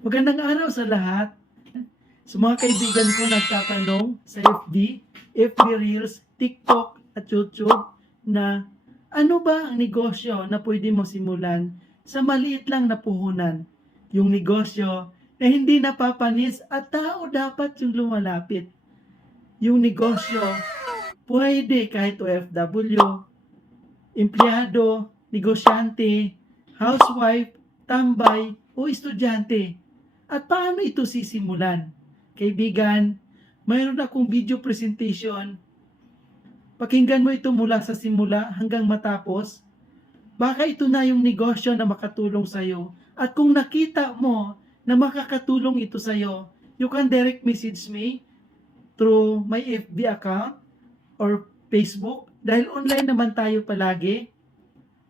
Magandang araw sa lahat. Sa mga kaibigan ko nagtatanong sa FB Reels, TikTok at YouTube na ano ba ang negosyo na pwede mo simulan sa maliit lang na puhunan? Yung negosyo na hindi napapanis at tao dapat yung lumalapit. Yung negosyo pwede kahit OFW, empleyado, negosyante, housewife, tambay, o estudyante. At paano ito sisimulan? Kaibigan, mayroon akong video presentation. Pakinggan mo ito mula sa simula hanggang matapos. Baka ito na yung negosyo na makatulong sa'yo. At kung nakita mo na makakatulong ito sa'yo, you can direct message me through my FB account or Facebook. Dahil online naman tayo palagi.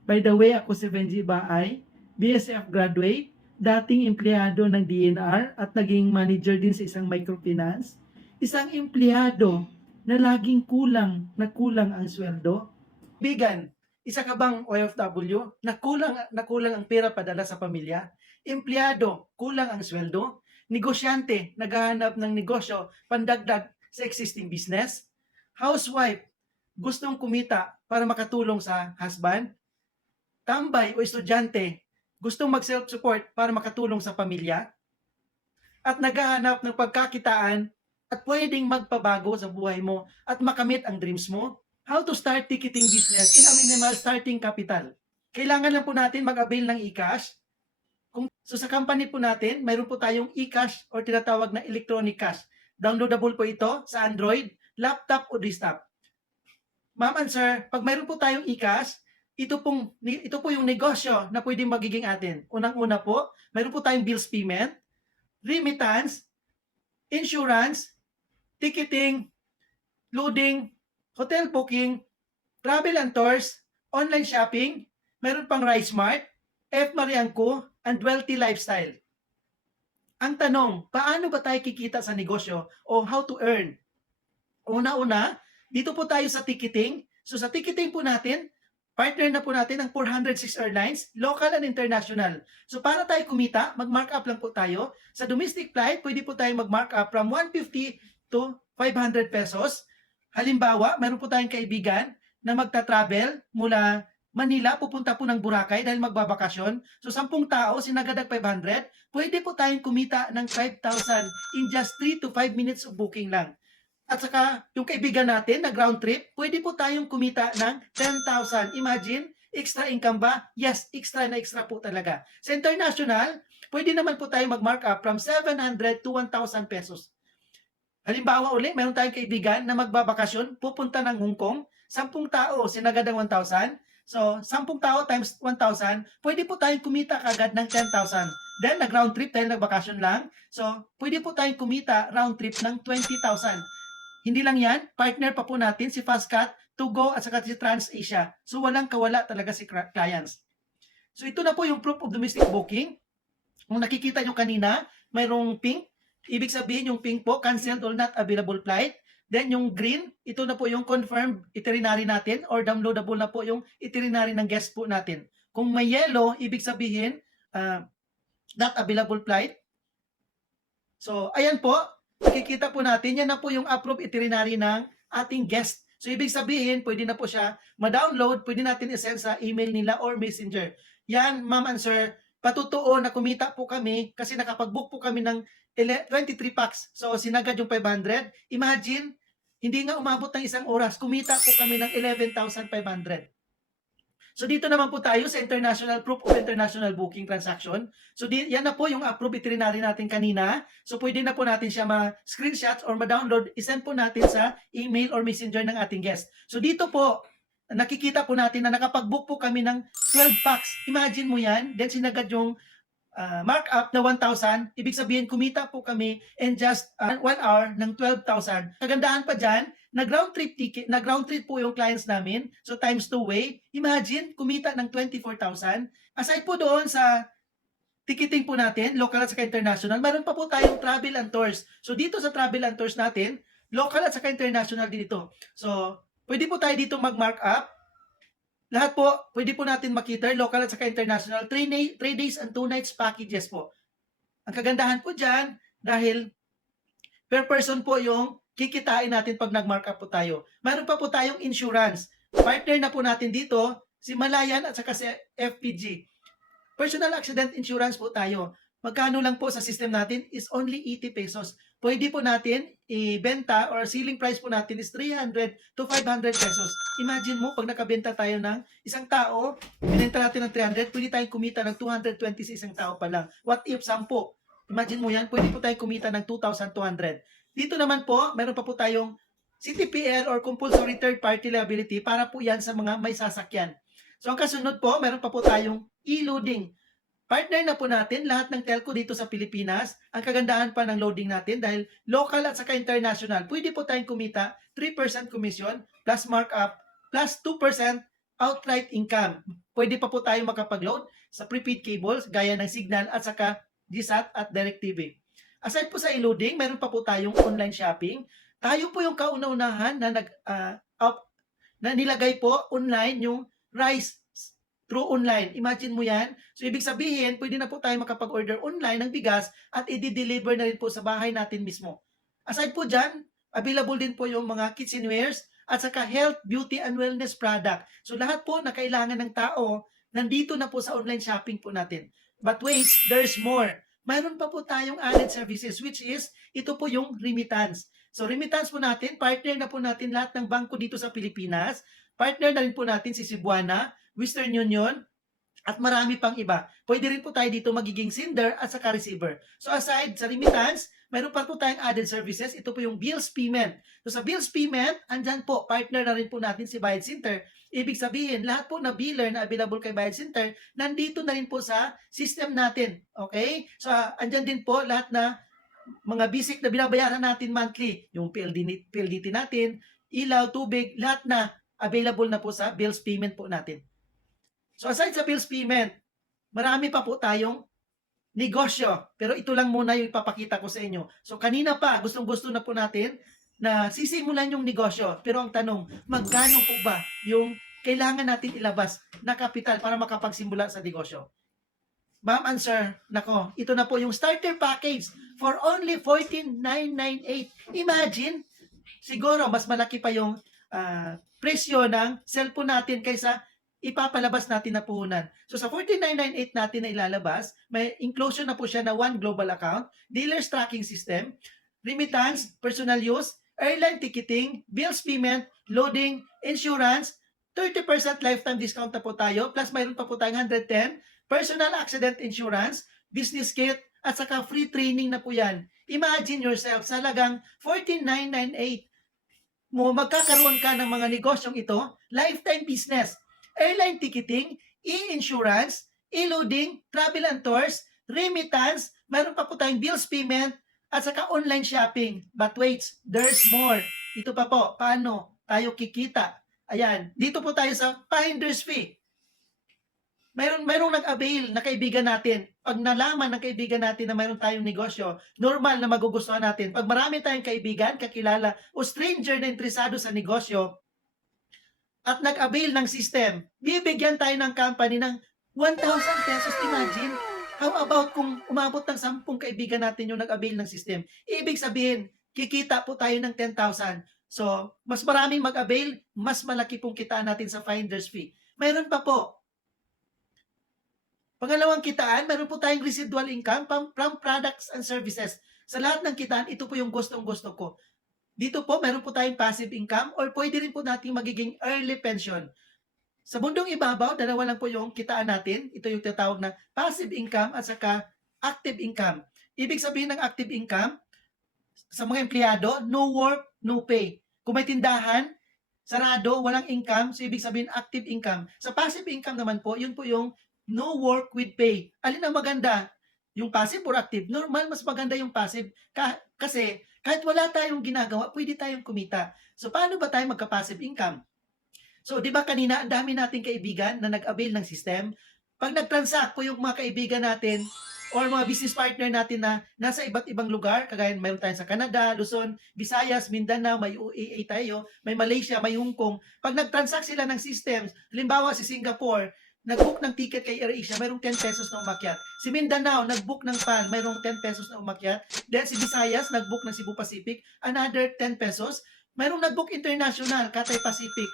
By the way, ako si Benji Baay, BSF graduate, dating empleyado ng DNR at naging manager din sa isang microfinance. Isang empleyado na laging kulang ang sweldo. Bigan, isa ka bang OFW na kulang ang pera padala sa pamilya? Empleyado, kulang ang sweldo? Negosyante, naghahanap ng negosyo pandagdag sa existing business? Housewife, gustong kumita para makatulong sa husband? Tambay o estudyante, gustong mag-self-support para makatulong sa pamilya at naghahanap ng pagkakitaan at pwedeng magpabago sa buhay mo at makamit ang dreams mo? How to start ticketing business in a minimal starting capital? Kailangan lang po natin mag-avail ng e-cash. So sa company po natin, mayroon po tayong e-cash or tinatawag na electronic cash. Downloadable po ito sa Android, laptop o desktop. Ma'am and sir, pag mayroon po tayong e-cash, ito po yung negosyo na pwedeng magiging atin. Unang-una po, mayroon po tayong bills payment, remittance, insurance, ticketing, loading, hotel booking, travel and tours, online shopping, mayroon pang RiceMart, F. Mariangco, and Wealthy Lifestyle. Ang tanong, paano ba tayo kikita sa negosyo o how to earn? Una-una, dito po tayo sa ticketing. So sa ticketing po natin, partner na po natin ang 406 Airlines, local and international. So para tayo kumita, mag-mark up lang po tayo. Sa domestic flight, pwede po tayo mag-mark up from 150 to 500 pesos. Halimbawa, meron po tayong kaibigan na magta-travel mula Manila, pupunta po ng Boracay dahil magbabakasyon. So 10 tao, sinagadag 500, pwede po tayong kumita ng 5,000 in just 3 to 5 minutes of booking lang. At saka, yung kaibigan natin na ground trip, pwede po tayong kumita ng 10,000. Imagine, extra income ba? Yes, extra na extra po talaga. Sa international, pwede naman po tayong mag-mark up from 700 to 1,000 pesos. Halimbawa uli, meron tayong kaibigan na magbabakasyon, pupunta ng Hong Kong, 10 tao, sinagad ng 1,000. So, 10 tao times 1,000, pwede po tayong kumita kagad ng 10,000. Then, nag-round trip dahil nagbakasyon lang. So, pwede po tayong kumita round trip ng 20,000. Hindi lang yan, partner pa po natin si Fastcat, Tugo at saka si TransAsia. So, walang kawala talaga si clients. So, ito na po yung proof of domestic booking. Kung nakikita nyo kanina, mayroong pink. Ibig sabihin yung pink po, canceled or not available flight. Then yung green, ito na po yung confirmed itinerary natin or downloadable na po yung itinerary ng guest po natin. Kung may yellow, ibig sabihin not available flight. So, ayan po, nakikita po natin, yan na po yung approved itinerary ng ating guest. So, ibig sabihin, pwede na po siya ma-download, pwede natin i-send sa email nila or messenger. Yan, ma'am and sir, patutuo na kumita po kami kasi nakapag-book po kami ng 23 packs. So, sinagad yung 500. Imagine, hindi nga umabot ng isang oras, kumita po kami ng 11,500. So dito naman po tayo sa international proof of international booking transaction. So yan na po yung approved itinerary natin kanina. So pwede na po natin siya ma-screenshot or ma-download, isend po natin sa email or messenger ng ating guest. So dito po, nakikita po natin na nakapag-book po kami ng 12 packs. Imagine mo yan, then sinagad yung markup na 1,000, ibig sabihin kumita po kami in just 1 hour ng 12,000. Kagandahan pa dyan, nag-round trip po yung clients namin, so times 2 way, imagine kumita ng 24,000. Aside po doon sa ticketing po natin, local at saka international, meron pa po tayong travel and tours. So dito sa travel and tours natin, local at saka international dito. So pwede po tayo dito mag-mark up. Lahat po, pwede po natin makita, local at saka international, 3 days and 2 nights packages po. Ang kagandahan po dyan, dahil per person po yung kikitain natin pag nag-markup po tayo. Mayroon pa po tayong insurance. Partner na po natin dito, si Malayan at saka si FPG. Personal accident insurance po tayo. Magkano lang po sa system natin is only 80 pesos. Pwede po natin ibenta or ceiling price po natin is 300 to 500 pesos. Imagine mo, pag nakabenta tayo ng isang tao, binenta natin ng 300, pwede tayong kumita ng 220 sa isang tao pa lang. What if 10? Imagine mo yan, pwede po tayong kumita ng 2,200. Dito naman po, meron pa po tayong CTPL or Compulsory Third Party Liability para po yan sa mga may sasakyan. So ang kasunod po, meron pa po tayong e-loading. Partner na po natin lahat ng telco dito sa Pilipinas. Ang kagandahan pa ng loading natin dahil local at saka international, pwede po tayong kumita 3% commission plus markup plus 2% outright income. Pwede pa po tayong makapag-load sa prepaid cables gaya ng Signal at saka GSAT at DirecTV. Aside po sa e-loading, meron pa po tayong online shopping. Tayo po yung kauna-unahan na na nilagay po online yung rice through online. Imagine mo yan. So, ibig sabihin, pwede na po tayo makapag-order online ng bigas at i-deliver na rin po sa bahay natin mismo. Aside po dyan, available din po yung mga kitchenwares at saka health, beauty, and wellness product. So, lahat po na kailangan ng tao, nandito na po sa online shopping po natin. But wait, there's more. Mayroon pa po tayong added services which is, ito po yung remittance. So, remittance po natin, partner na po natin lahat ng bangko dito sa Pilipinas. Partner na rin po natin si Cebuana, Western Union, at marami pang iba. Pwede rin po tayo dito magiging sender at saka receiver. So aside sa remittance, mayroon pa po tayong added services. Ito po yung bills payment. So sa bills payment, andyan po, partner na rin po natin si Bayad Center. Ibig sabihin, lahat po na biller na available kay Bayad Center, nandito na rin po sa system natin. Okay? So andyan din po lahat na mga basic na binabayaran natin monthly. Yung PLDT natin, ilaw, tubig, lahat na available na po sa bills payment po natin. So aside sa bills payment, marami pa po tayong negosyo. Pero ito lang muna yung ipapakita ko sa inyo. So kanina pa, gustong-gusto na po natin na sisimulan yung negosyo. Pero ang tanong, magkano po ba yung kailangan natin ilabas na kapital para makapagsimula sa negosyo? Ma'am and sir, nako, ito na po yung starter package for only 14,998. Imagine, siguro mas malaki pa yung presyo ng cellphone natin kaysa ipapalabas natin na puhunan. So sa 4998 natin na ilalabas, may inclusion na po siya na one global account, dealer's tracking system, remittance, personal use, airline ticketing, bills payment, loading, insurance, 30% lifetime discount na po tayo, plus mayroon pa po tayong 110, personal accident insurance, business kit, at saka free training na po yan. Imagine yourself, sa lagang 14,998 mo, magkakaroon ka ng mga negosyong ito, lifetime business, airline ticketing, e-insurance, e-loading, travel and tours, remittance, mayroon pa po tayong bills payment, at saka online shopping. But wait, there's more. Ito pa po, paano tayo kikita? Ayan, dito po tayo sa finder's fee. Mayroong nag-avail na kaibigan natin. Pag nalaman ng kaibigan natin na mayroon tayong negosyo, normal na magugustuhan natin. Pag marami tayong kaibigan, kakilala, o stranger na interesado sa negosyo, at nag-avail ng system, bibigyan tayo ng company ng 1,000 pesos. Imagine, how about kung umabot ng 10 kaibigan natin yung nag-avail ng system? Ibig sabihin, kikita po tayo ng 10,000. So, mas maraming mag-avail, mas malaki pong kitaan natin sa finder's fee. Mayroon pa po. Pangalawang kitaan, mayroon po tayong residual income from products and services. Sa lahat ng kitaan, ito po yung gustong-gusto ko. Dito po, meron po tayong passive income or pwede rin po natin magiging early pension. Sa mundong ibabaw, dalawa lang po yung kitaan natin. Ito yung tinatawag na passive income at saka active income. Ibig sabihin ng active income, sa mga empleyado, no work, no pay. Kung may tindahan, sarado, walang income, so ibig sabihin active income. Sa passive income naman po, yun po yung no work with pay. Alin ang maganda? Yung passive or active? Normal, mas maganda yung passive. Kasi kahit wala tayong ginagawa, pwede tayong kumita. So, paano ba tayo magka-passive income? So, di ba kanina, ang dami nating kaibigan na nag-avail ng system. Pag nag-transact po yung mga kaibigan natin or mga business partner natin na nasa iba't ibang lugar, kagaya mayroon tayo sa Canada, Luzon, Visayas, Mindanao, may UAE tayo, may Malaysia, may Hong Kong. Pag nag-transact sila ng systems, halimbawa si Singapore, nag-book ng ticket kay AirAsia, mayroong 10 pesos na umakyat. Si Mindanao, nag-book ng PAN, mayroong 10 pesos na umakyat. Then si Visayas, nag-book ng Cebu Pacific, another 10 pesos. Mayroong nag-book international, Cathay Pacific.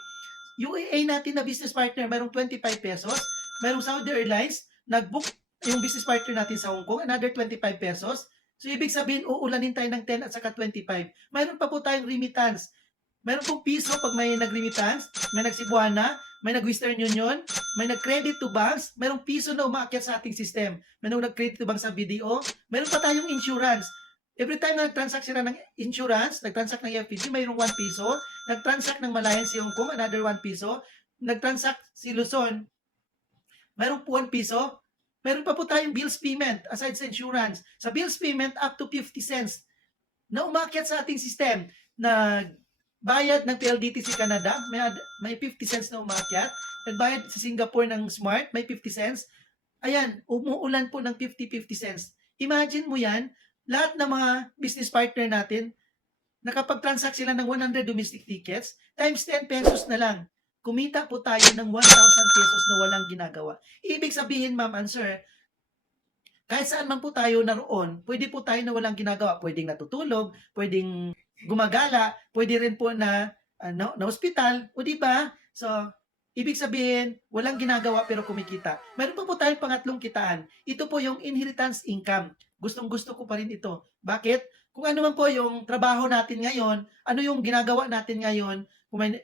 UAA natin na business partner, mayroong 25 pesos. Mayroong Saudi Airlines, nag-book yung business partner natin sa Hong Kong, another 25 pesos. So, ibig sabihin, uulanin tayo ng 10 at saka 25. Mayroon pa po tayong remittance. Mayroon pong piso pag may nag-remittance, may nag-Cebuana, may nag-Western Union, may nag-credit to banks, mayroong piso na umaakyat sa ating system. May nag-credit to banks sa BDO, mayroon pa tayong insurance. Every time na nag-transact sila ng insurance, nag-transact ng FPG, mayroong 1 piso. Nag-transact ng Malayan si Hong Kong, another 1 piso. Nag-transact si Luzon, mayroong po 1 piso. Meron pa po tayong bills payment aside sa insurance. Sa bills payment, up to 50 cents na umakyat sa ating system na bayad ng PLDT si Canada, may 50 cents na umakyat. Nagbayad sa Singapore ng Smart, may 50 cents. Ayan, umuulan po ng 50-50 cents. Imagine mo yan, lahat ng mga business partner natin, nakapag-transact sila ng 100 domestic tickets, times 10 pesos na lang. Kumita po tayo ng 1,000 pesos na walang ginagawa. Ibig sabihin, ma'am and sir, kahit saan man po tayo naroon, pwede po tayo na walang ginagawa. Pwedeng natutulog, pwedeng gumagala, pwede rin po na hospital, o di ba? So, ibig sabihin, walang ginagawa pero kumikita. Meron pa po tayong pangatlong kitaan. Ito po yung inheritance income. Gustong-gusto ko pa rin ito. Bakit? Kung ano man po yung trabaho natin ngayon, ano yung ginagawa natin ngayon, kung may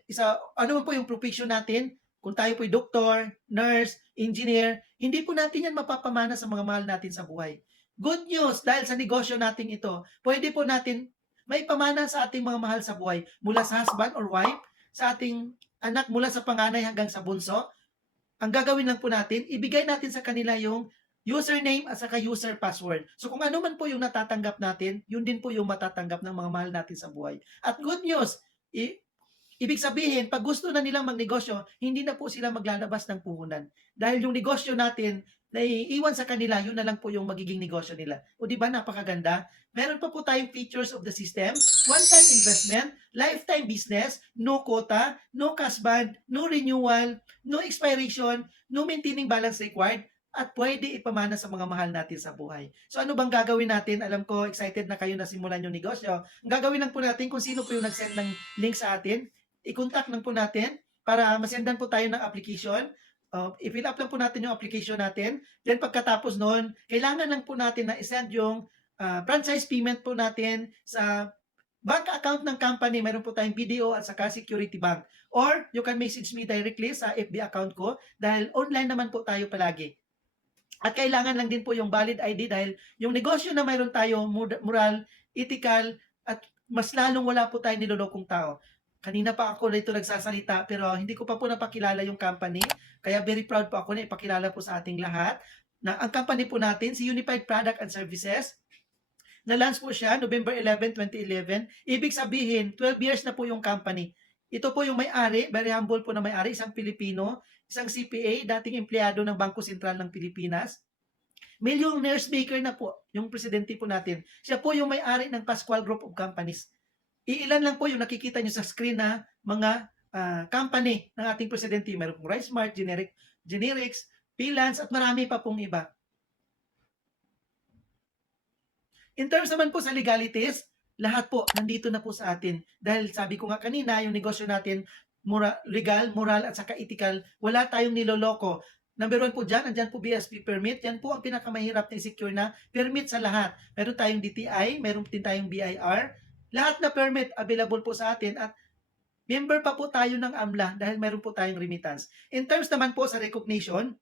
ano man po yung profession natin, kung tayo po'y doktor, nurse, engineer, hindi po natin yan mapapamana sa mga mahal natin sa buhay. Good news, dahil sa negosyo natin ito, pwede po natin may pamana sa ating mga mahal sa buhay, mula sa husband or wife, sa ating anak, mula sa panganay hanggang sa bunso. Ang gagawin lang po natin, ibigay natin sa kanila yung username at saka user password. So kung ano man po yung natatanggap natin, yun din po yung matatanggap ng mga mahal natin sa buhay. At good news, ibig sabihin, pag gusto na nilang magnegosyo, hindi na po sila maglalabas ng puhunan. Dahil yung negosyo natin, na iiwan sa kanila, yun na lang po yung magiging negosyo nila. O di ba, napakaganda? Meron pa po tayong features of the system, one-time investment, lifetime business, no quota, no cash ban, no renewal, no expiration, no maintaining balance required, at pwede ipamana sa mga mahal natin sa buhay. So ano bang gagawin natin? Alam ko, excited na kayo na simulan yung negosyo. Ang gagawin lang po natin, kung sino po yung nag-send ng link sa atin, i-contact lang po natin para masendan po tayo ng application. I-fill up lang po natin yung application natin. Then pagkatapos noon, kailangan lang po natin na i-send yung franchise payment po natin sa bank account ng company. Meron po tayong BDO at saka Security Bank. Or you can message me directly sa FB account ko dahil online naman po tayo palagi. At kailangan lang din po yung valid ID dahil yung negosyo na mayroon tayo, moral, ethical, at mas lalong wala po tayong nilolokong tao. Kanina pa ako dito nagsasalita pero hindi ko pa po napakilala yung company. Kaya very proud po ako na ipakilala po sa ating lahat na ang company po natin, si Unified Product and Services, na-launch po siya November 11, 2011. Ibig sabihin, 12 years na po yung company. Ito po yung may-ari, very humble po na may-ari, isang Pilipino, isang CPA, dating empleyado ng Bangko Sentral ng Pilipinas. Millionaires maker na po, yung presidente po natin. Siya po yung may-ari ng Pascual Group of Companies. Iilan lang po yung nakikita nyo sa screen na mga company ng ating presidente. Meron pong RiceSmart, Generics, Pilans, at marami pa pong iba. In terms naman po sa legalities, lahat po nandito na po sa atin. Dahil sabi ko nga kanina, yung negosyo natin, legal, moral, at saka ethical, wala tayong niloloko. Number 1 po dyan, andyan po BSP permit. Yan po ang pinakamahirap na secure na permit sa lahat. Meron tayong DTI, meron din tayong BIR. Lahat na permit available po sa atin at member pa po tayo ng AMLA dahil meron po tayong remittance. In terms naman po sa recognition,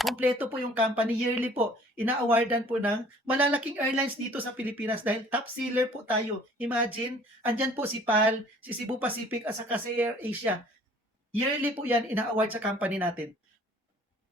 kompleto po yung company, yearly po, ina-awardan po ng malalaking airlines dito sa Pilipinas dahil top seller po tayo. Imagine, andyan po si PAL, si Cebu Pacific at saka si AirAsia. Yearly po yan ina-award sa company natin.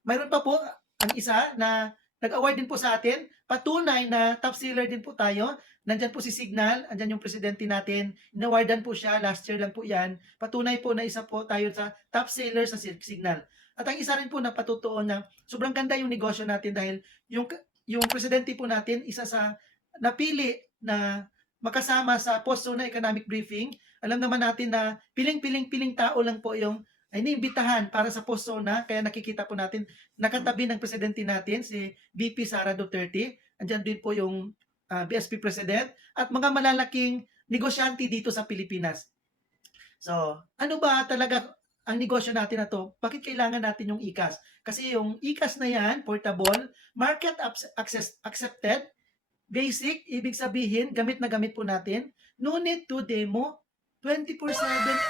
Mayroon pa po ang isa na nag-award din po sa atin, patunay na top seller din po tayo. Nandyan po si Signal, andyan yung presidente natin, inawardan po siya, last year lang po yan. Patunay po na isa po tayo sa top seller sa Signal. At ang isa rin po na patutuon na sobrang ganda yung negosyo natin dahil yung presidente po natin, isa sa napili na makasama sa post na economic briefing. Alam naman natin na piling tao lang po yung ay iniimbitahan para sa Pozona. Kaya nakikita po natin, nakatabi ng presidente natin, si VP Sara Duterte. Andyan din po yung BSP President at mga malalaking negosyante dito sa Pilipinas. So, ano ba talaga ang negosyo natin na to? Bakit kailangan natin yung ICAS? Kasi yung ICAS na yan, portable, market accepted, basic, ibig sabihin, gamit na gamit po natin. No need to demo. 24/7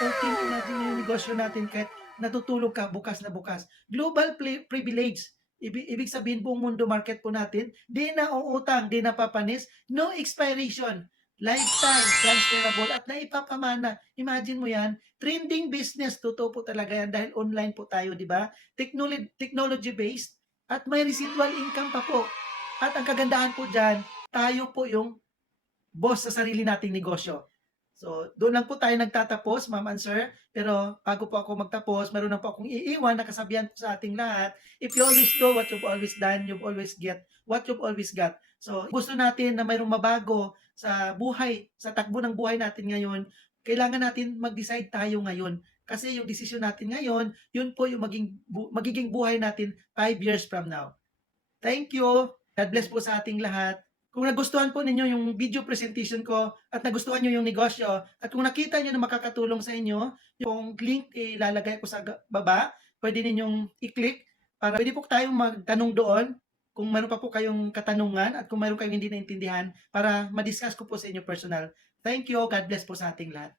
open. Imagine yung negosyo natin kahit natutulog ka bukas na bukas. Global privilege. Ibig sabihin buong mundo market po natin. Di na uutang, di na papanis. No expiration. Lifetime, transferable at naipapamana. Imagine mo yan. Trending business. Totoo po talaga yan dahil online po tayo, di ba? Technology based at may residual income pa po. At ang kagandahan po dyan, tayo po yung boss sa sarili nating negosyo. So, doon lang po tayo nagtatapos, ma'am and sir. Pero bago po ako magtapos, meron na po akong iiwan na kasabihan po sa ating lahat. If you always do what you've always done, you've always get what you've always got. So, gusto natin na mayroong mabago sa buhay, sa takbo ng buhay natin ngayon, kailangan natin mag-decide tayo ngayon. Kasi yung decision natin ngayon, yun po yung magiging buhay natin 5 years from now. Thank you. God bless po sa ating lahat. Kung nagustuhan po ninyo yung video presentation ko at nagustuhan nyo yung negosyo at kung nakita nyo na makakatulong sa inyo, yung link ilalagay ko sa baba, pwede ninyong i-click para pwede po tayong magtanong doon kung meron pa po kayong katanungan at kung meron kayong hindi naintindihan para ma-discuss ko po sa inyo personal. Thank you. God bless po sa ating lahat.